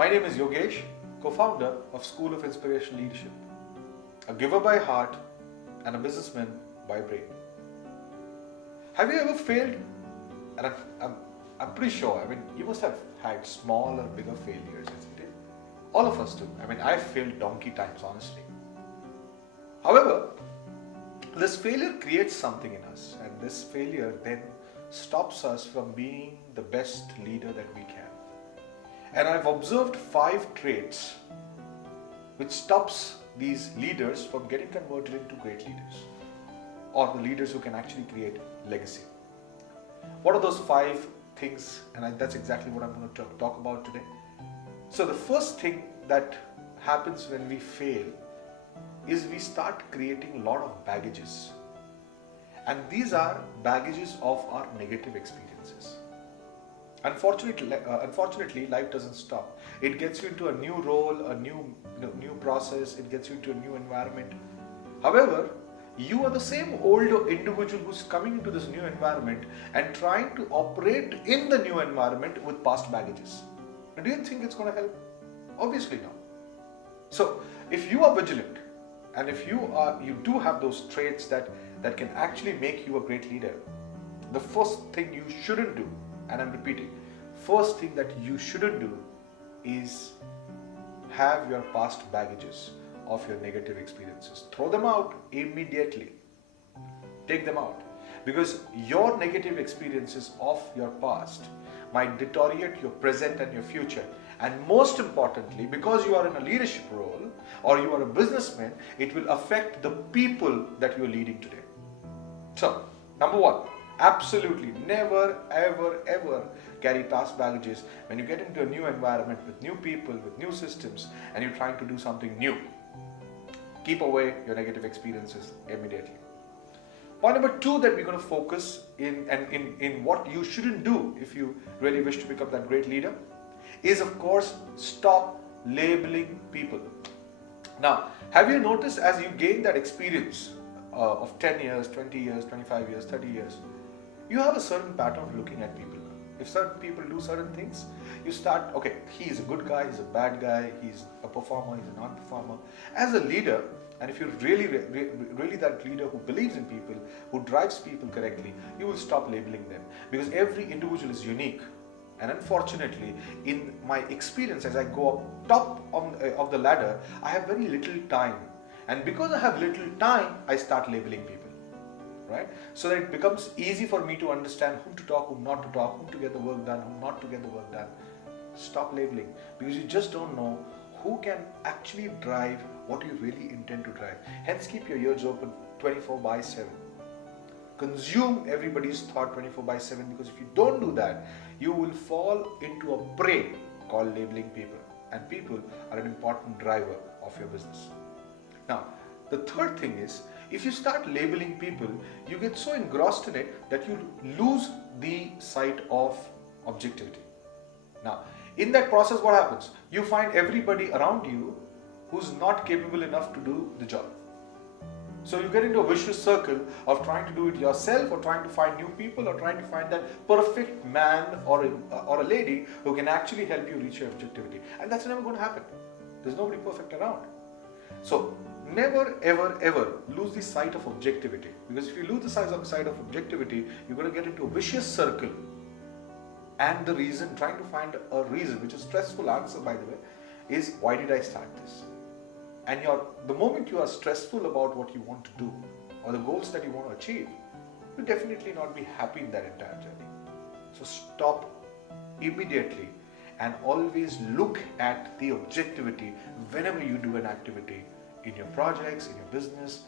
My name is Yogesh, co-founder of School of Inspirational Leadership, a giver by heart and a businessman by brain. Have you ever failed? And I'm pretty sure, you must have had small or bigger failures, isn't it? All of us do. I've failed donkey times, honestly. However, this failure creates something in us, and this failure then stops us from being the best leader that we can. And I've observed 5 traits which stops these leaders from getting converted into great leaders, or the leaders who can actually create legacy. What are those 5 things? And that's exactly what I'm going to talk about today. So the first thing that happens when we fail is we start creating a lot of baggages. And these are baggages of our negative experiences. Unfortunately, life doesn't stop. It gets you into a new role, a new process. It gets you into a new environment. However, you are the same old individual who's coming into this new environment and trying to operate in the new environment with past baggages. Now, do you think it's going to help? Obviously not. So, if you are vigilant, and if you do have those traits that can actually make you a great leader, the first thing you shouldn't do, and I'm repeating, first thing that you shouldn't do is have your past baggages of your negative experiences. Throw them out immediately. Take them out. Because your negative experiences of your past might deteriorate your present and your future. And most importantly, because you are in a leadership role or you are a businessman, it will affect the people that you are leading today. So, number 1, absolutely never, ever carry past baggages when you get into a new environment with new people, with new systems, and you're trying to do something new. Keep away your negative experiences immediately. Point number 2 that we're going to focus in what you shouldn't do if you really wish to become that great leader is, of course, stop labeling people. Now, have you noticed as you gain that experience of 10 years, 20 years, 25 years, 30 years, you have a certain pattern of looking at people. If certain people do certain things, you start, okay, he's a good guy, he's a bad guy, he's a performer, he's a non-performer. As a leader, and if you're really that leader who believes in people, who drives people correctly, you will stop labeling them, because every individual is unique. And unfortunately, in my experience, as I go up top of the ladder, I have very little time. And because I have little time, I start labeling people. Right? So that it becomes easy for me to understand whom to talk, whom not to talk, whom to get the work done, whom not to get the work done. Stop labeling, because you just don't know who can actually drive what you really intend to drive. Hence, keep your ears open 24/7. Consume everybody's thought 24/7, because if you don't do that, you will fall into a prey called labeling people. And people are an important driver of your business. Now, the third thing is, if you start labeling people, you get so engrossed in it that you lose the sight of objectivity. Now, in that process, what happens? You find everybody around you who's not capable enough to do the job. So you get into a vicious circle of trying to do it yourself, or trying to find new people, or trying to find that perfect man or a lady who can actually help you reach your objectivity. And that's never going to happen. There's nobody perfect around. So never, ever lose the sight of objectivity. Because if you lose the sight of objectivity, you're going to get into a vicious circle. And the reason, trying to find a reason, which is a stressful answer, by the way, is, why did I start this? And the moment you are stressful about what you want to do or the goals that you want to achieve, you'll definitely not be happy in that entire journey. So stop immediately and always look at the objectivity whenever you do an activity in your projects, in your business,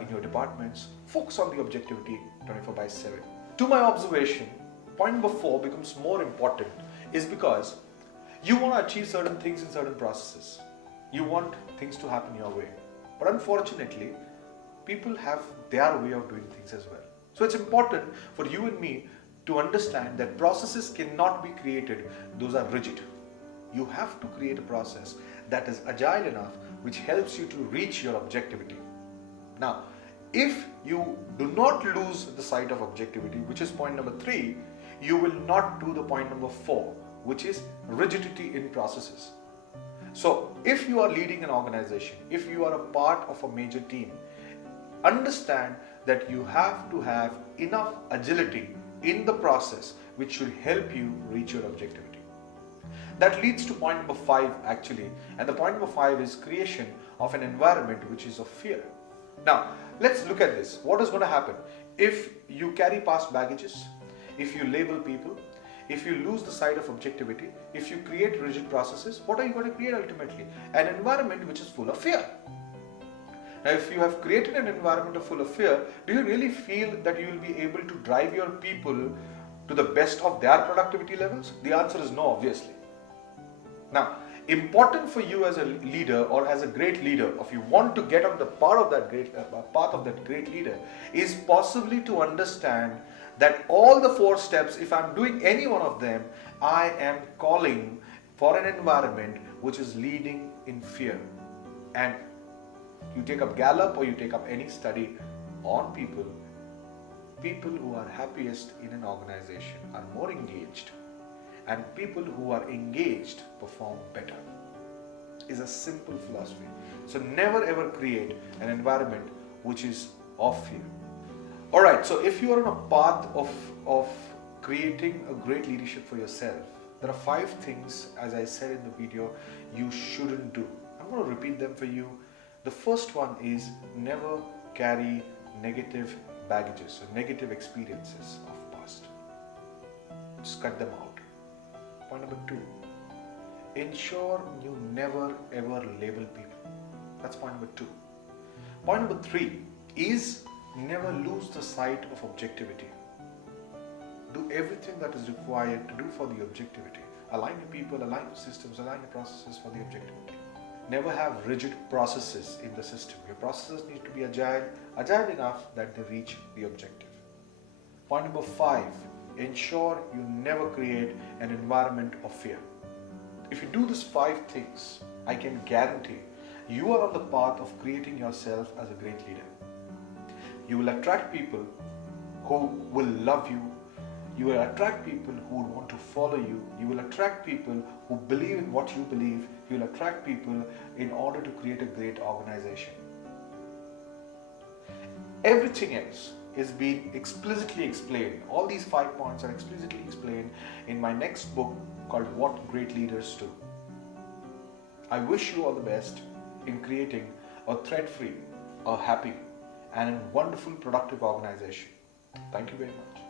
in your departments. Focus on the objectivity 24/7. To my observation, point number 4 becomes more important is because you want to achieve certain things in certain processes. You want things to happen your way. But unfortunately, people have their way of doing things as well. So it's important for you and me to understand that processes cannot be created. Those are rigid. You have to create a process that is agile enough, which helps you to reach your objectivity. Now, if you do not lose the sight of objectivity, which is point number 3, you will not do the point number 4, which is rigidity in processes. So if you are leading an organization, if you are a part of a major team, understand that you have to have enough agility in the process which should help you reach your objectivity. That leads to point number 5 actually, and the point number 5 is creation of an environment which is of fear. Now, let's look at this. What is going to happen if you carry past baggages, if you label people, if you lose the sight of objectivity, if you create rigid processes? What are you going to create ultimately? An environment which is full of fear. Now, if you have created an environment full of fear, do you really feel that you will be able to drive your people to the best of their productivity levels? The answer is no, obviously. Now, important for you as a leader or as a great leader, if you want to get on the path of that great leader, is possibly to understand that all the 4 steps, if I'm doing any one of them, I am calling for an environment which is leading in fear. And you take up Gallup or you take up any study on people who are happiest in an organization are more engaged, and people who are engaged perform better. Is a simple philosophy. So never ever create an environment which is of fear. Alright, so if you are on a path of creating a great leadership for yourself, there are 5 things, as I said in the video, you shouldn't do. I'm going to repeat them for you. The first one is never carry negative baggages or negative experiences of past. Just cut them out. Point number 2, ensure you never ever label people. That's point number 2. Point number 3 is never lose the sight of objectivity. Do everything that is required to do for the objectivity. Align your people, align your systems, align your processes for the objectivity. Never have rigid processes in the system. Your processes need to be agile enough that they reach the objective. Point number 5, ensure you never create an environment of fear. If you do these 5 things, I can guarantee you are on the path of creating yourself as a great leader. You will attract people who will love you. You will attract people who will want to follow you. You will attract people who believe in what you believe. You will attract people in order to create a great organization. Everything else is being explicitly explained. All these 5 points are explicitly explained in my next book called What Great Leaders Do. I wish you all the best in creating a threat-free, a happy, and a wonderful productive organization. Thank you very much.